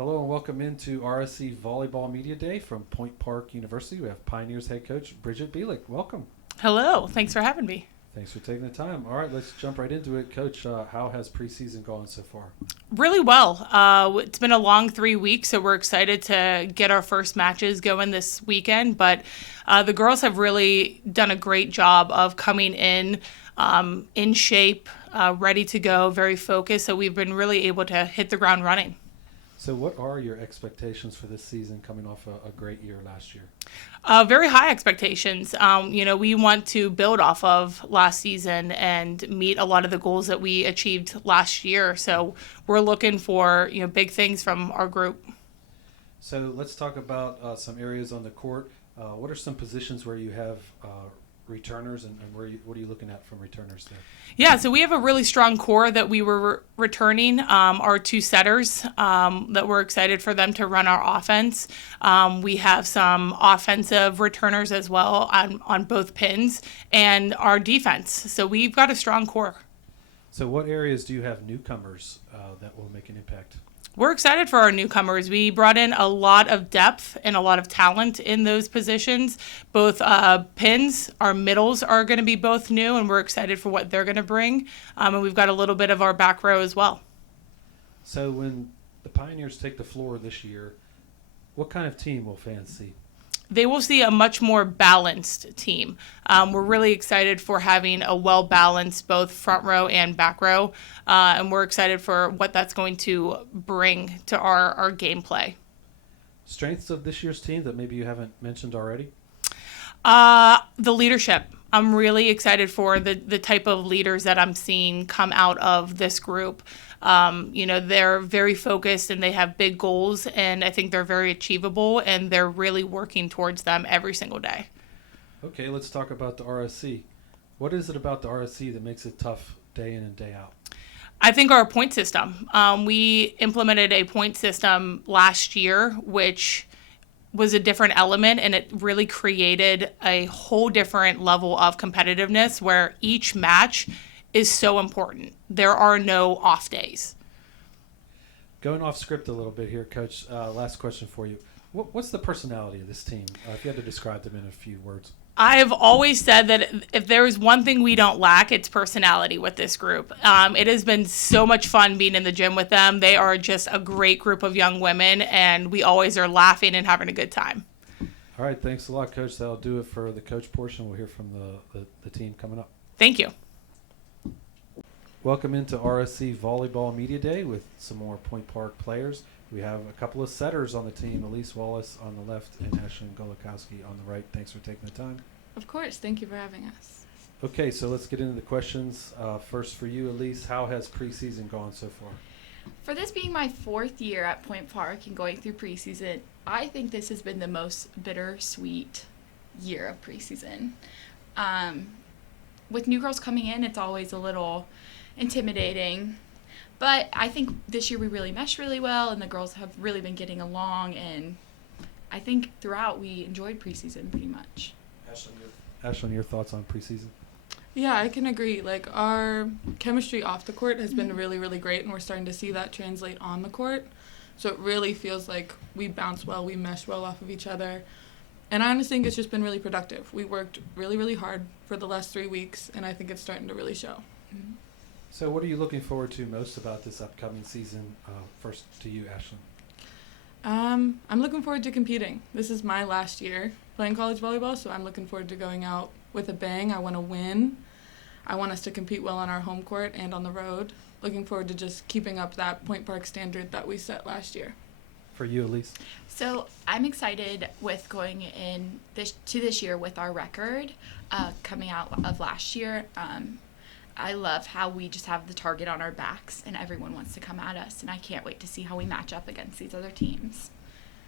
Hello and welcome into RSC Volleyball Media Day from Point Park University. We have Pioneers head coach Bridget Beelick. Welcome. Hello. Thanks for having me. Thanks for taking the time. All right, let's jump right into it. Coach, how has preseason gone so far? Really well. It's been a long 3 weeks, so we're excited to get our first matches going this weekend. But the girls have really done a great job of coming in shape, ready to go, very focused. So we've been really able to hit the ground running. So what are your expectations for this season coming off a great year last year? Very high expectations. We want to build off of last season and meet a lot of the goals that we achieved last year. So we're looking for, big things from our group. So let's talk about some areas on the court. What are some positions where you have returners and what are you looking at from returners there? Yeah, so we have a really strong core that we were returning, our two setters that we're excited for them to run our offense. We have some offensive returners as well on both pins and our defense. So we've got a strong core. So what areas do you have newcomers that will make an impact? We're excited for our newcomers. We brought in a lot of depth and a lot of talent in those positions. Both pins, our middles are going to be both new, and we're excited for what they're going to bring. And we've got a little bit of our back row as well. So when the Pioneers take the floor this year, what kind of team will fans see? They will see a much more balanced team. We're really excited for having a well-balanced both front row and back row, and we're excited for what that's going to bring to our gameplay. Strengths of this year's team that maybe you haven't mentioned already? The leadership. I'm really excited for the type of leaders that I'm seeing come out of this group. They're very focused and they have big goals, and I think they're very achievable, and they're really working towards them every single day. Okay, let's talk about the RSC. What is it about the RSC that makes it tough day in and day out? I think our point system. We implemented a point system last year, which was a different element, and it really created a whole different level of competitiveness where each match is so important. There are no off days. Going off script a little bit here, Coach, last question for you. What's the personality of this team, if you had to describe them in a few words? I've always said that if there is one thing we don't lack, it's personality with this group. It has been so much fun being in the gym with them. They are just a great group of young women, and we always are laughing and having a good time. All right, thanks a lot, Coach. That'll do it for the coach portion. We'll hear from the team coming up. Thank you. Welcome into RSC Volleyball Media Day with some more Point Park players. We have a couple of setters on the team, Elise Wallace on the left and Ashlyn Golakowski on the right. Thanks for taking the time. Of course. Thank you for having us. Okay, so let's get into the questions. First for you, Elise, how has preseason gone so far? For this being my 4th year at Point Park and going through preseason, I think this has been the most bittersweet year of preseason. With new girls coming in, it's always a little intimidating. But I think this year we really meshed really well, and the girls have really been getting along, and I think throughout we enjoyed preseason pretty much. Ashlyn, your thoughts on preseason? Yeah, I can agree. Our chemistry off the court has been really, really great, and we're starting to see that translate on the court. So it really feels like we bounce well, we mesh well off of each other. And I honestly think it's just been really productive. We worked really, really hard for the last 3 weeks, and I think it's starting to really show. Mm-hmm. So what are you looking forward to most about this upcoming season? First to you, Ashlyn. I'm looking forward to competing. This is my last year playing college volleyball, so I'm looking forward to going out with a bang. I want to win. I want us to compete well on our home court and on the road. Looking forward to just keeping up that Point Park standard that we set last year. For you, Elise? So I'm excited with going in this year with our record coming out of last year. I love how we just have the target on our backs and everyone wants to come at us, and I can't wait to see how we match up against these other teams.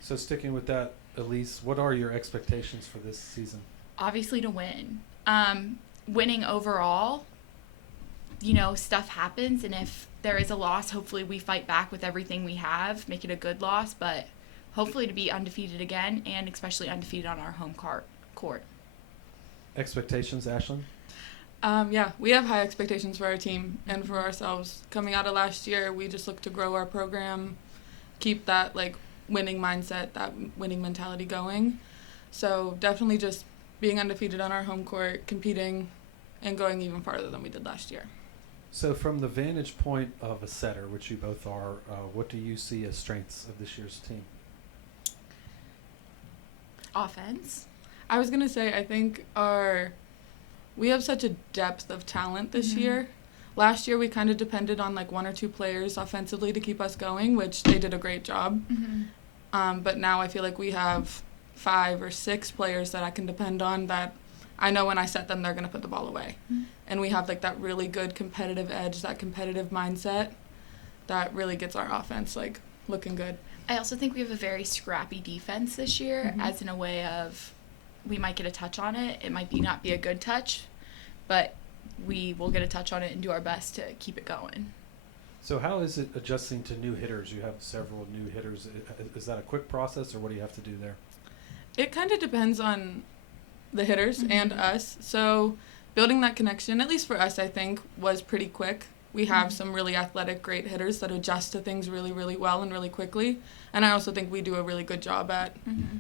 So sticking with that, Elise, what are your expectations for this season? Obviously to win. Winning overall, stuff happens, and if there is a loss, hopefully we fight back with everything we have, make it a good loss, but hopefully to be undefeated again, and especially undefeated on our home court. Expectations, Ashlyn? Yeah, we have high expectations for our team and for ourselves. Coming out of last year, we just look to grow our program, keep that like winning mindset, that winning mentality going. So definitely just being undefeated on our home court, competing, and going even farther than we did last year. So from the vantage point of a setter, which you both are, what do you see as strengths of this year's team? Offense. I was gonna say I think we have such a depth of talent this year. Last year we kind of depended on like one or two players offensively to keep us going, which they did a great job. But now I feel like we have 5 or 6 players that I can depend on that I know when I set them they're gonna put the ball away. And we have like that really good competitive edge, that competitive mindset that really gets our offense like looking good. I also think we have a very scrappy defense this year, as in a way of we might get a touch on it. It might not be a good touch, but we will get a touch on it and do our best to keep it going. So how is it adjusting to new hitters? You have several new hitters. Is that a quick process, or what do you have to do there? It kind of depends on the hitters and us. So building that connection, at least for us, I think, was pretty quick. We have some really athletic, great hitters that adjust to things really, really well and really quickly. And I also think we do a really good job at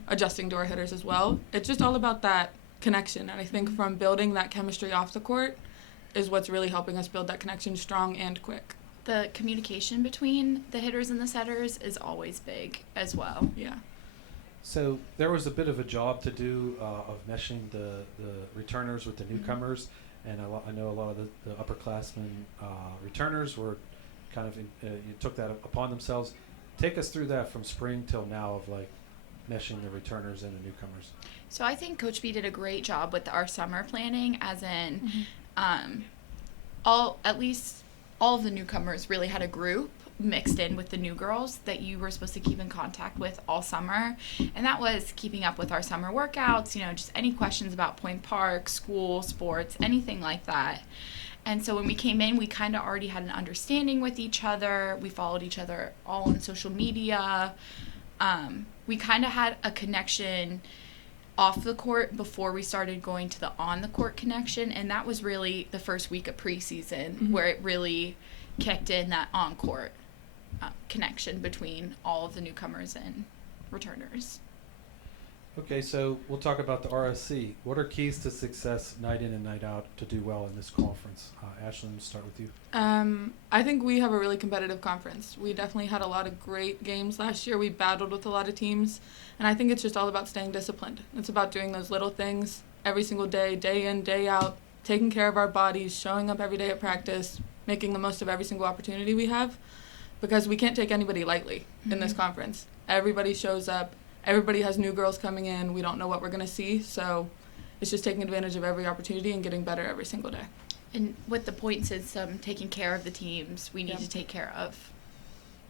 adjusting to our hitters as well. It's just all about that connection. And I think from building that chemistry off the court is what's really helping us build that connection strong and quick. The communication between the hitters and the setters is always big as well. Yeah. So there was a bit of a job to do of meshing the returners with the newcomers. And I know a lot of the upperclassmen returners were kind of you took that upon themselves. Take us through that from spring till now of like meshing the returners and the newcomers. So I think Coach B did a great job with our summer planning, as in all of the newcomers really had a group mixed in with the new girls that you were supposed to keep in contact with all summer, and that was keeping up with our summer workouts, just any questions about Point Park, school, sports, anything like that. And so when we came in, we kind of already had an understanding with each other. We followed each other all on social media. We kind of had a connection off the court before we started going to the on the court connection, and that was really the first week of preseason where it really kicked in, that on court connection between all of the newcomers and returners. Okay, so we'll talk about the RSC. What are keys to success night in and night out to do well in this conference? Ashlyn, we'll start with you. I think we have a really competitive conference. We definitely had a lot of great games last year. We battled with a lot of teams, and I think it's just all about staying disciplined. It's about doing those little things every single day, day in, day out, taking care of our bodies, showing up every day at practice, making the most of every single opportunity we have, because we can't take anybody lightly in this conference. Everybody shows up. Everybody has new girls coming in. We don't know what we're going to see, so it's just taking advantage of every opportunity and getting better every single day. And with the point system, taking care of the teams we need to take care of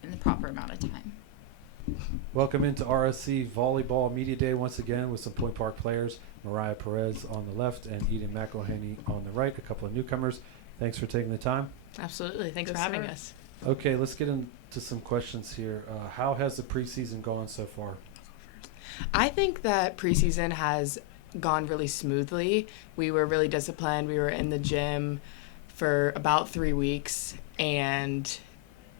in the proper amount of time. Welcome into RSC Volleyball Media Day once again with some Point Park players. Mariah Perez on the left and Eden McElhaney on the right, a couple of newcomers. Thanks for taking the time. Absolutely. Thanks for having us. Okay, let's get into some questions here. How has the preseason gone so far? I think that preseason has gone really smoothly. We were really disciplined. We were in the gym for about 3 weeks, and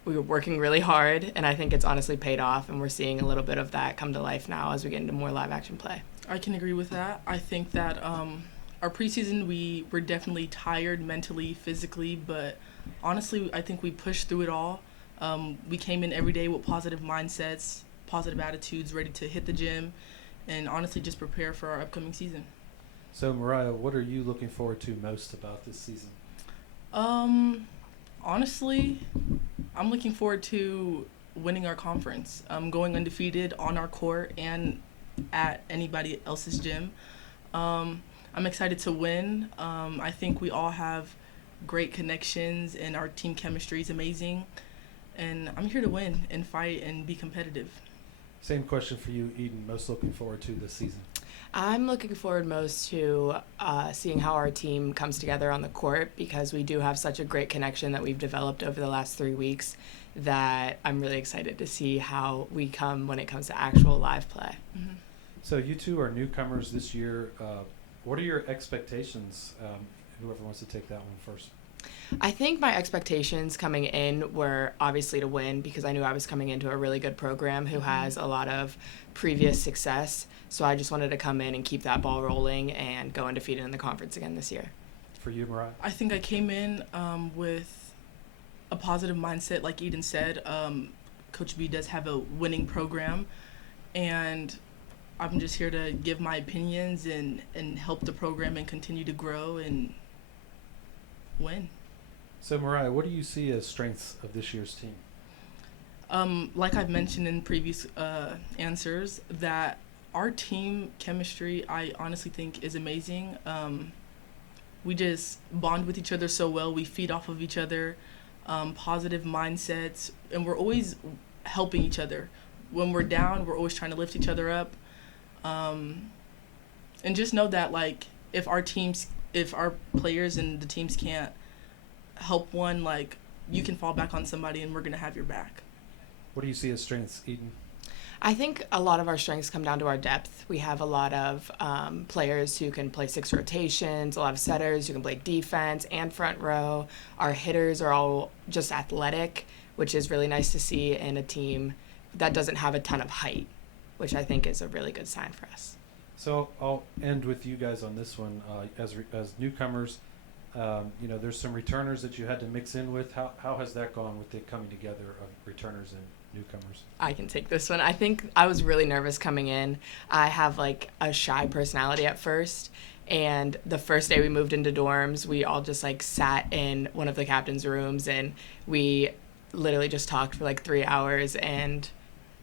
we were working really hard, and I think it's honestly paid off, and we're seeing a little bit of that come to life now as we get into more live action play. I can agree with that. I think that our preseason, we were definitely tired mentally, physically, but honestly, I think we pushed through it all. We came in every day with positive mindsets, positive attitudes, ready to hit the gym, and honestly just prepare for our upcoming season. So, Mariah, what are you looking forward to most about this season? Honestly, I'm looking forward to winning our conference, going undefeated on our court and at anybody else's gym. I'm excited to win. I think we all have great connections, and our team chemistry is amazing. And I'm here to win and fight and be competitive. Same question for you, Eden. Most looking forward to this season? I'm looking forward most to seeing how our team comes together on the court, because we do have such a great connection that we've developed over the last 3 weeks that I'm really excited to see how we come when it comes to actual live play. Mm-hmm. So you two are newcomers this year. What are your expectations? Whoever wants to take that one first. I think my expectations coming in were obviously to win because I knew I was coming into a really good program who has a lot of previous success. So I just wanted to come in and keep that ball rolling and go undefeated in the conference again this year. For you, Mariah? I think I came in with a positive mindset, like Eden said. Coach B does have a winning program, and I'm just here to give my opinions and help the program and continue to grow and win. So, Mariah, what do you see as strengths of this year's team? Like I've mentioned in previous answers, that our team chemistry, I honestly think, is amazing. We just bond with each other so well. We feed off of each other, positive mindsets, and we're always helping each other. When we're down, we're always trying to lift each other up. And just know that, like, if our players and the teams can't help one, like, you can fall back on somebody and we're going to have your back. What do you see as strengths, Eden? I think a lot of our strengths come down to our depth. We have a lot of players who can play 6 rotations, a lot of setters who can play defense and front row. Our hitters are all just athletic, which is really nice to see in a team that doesn't have a ton of height, which I think is a really good sign for us. So I'll end with you guys on this one. As newcomers, there's some returners that you had to mix in with. How has that gone with the coming together of returners and newcomers? I can take this one. I think I was really nervous coming in. I have like a shy personality at first, and the first day we moved into dorms, we all just like sat in one of the captain's rooms and we literally just talked for like 3 hours, and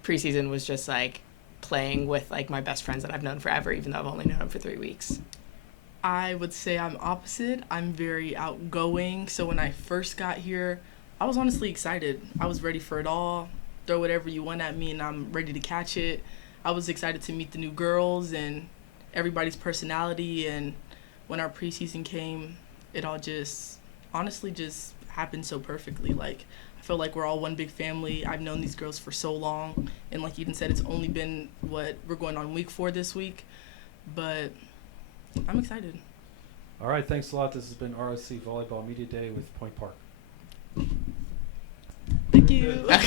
preseason was just like playing with like my best friends that I've known forever, even though I've only known them for 3 weeks. I would say I'm opposite. I'm very outgoing. So when I first got here, I was honestly excited. I was ready for it all. Throw whatever you want at me and I'm ready to catch it. I was excited to meet the new girls and everybody's personality. And when our preseason came, it all just honestly just happened so perfectly. Like, I feel like we're all one big family. I've known these girls for so long. And like Eden said, it's only been we're going on week 4 this week. But I'm excited. All right, thanks a lot. This has been RSC Volleyball Media Day with Point Park. Thank you.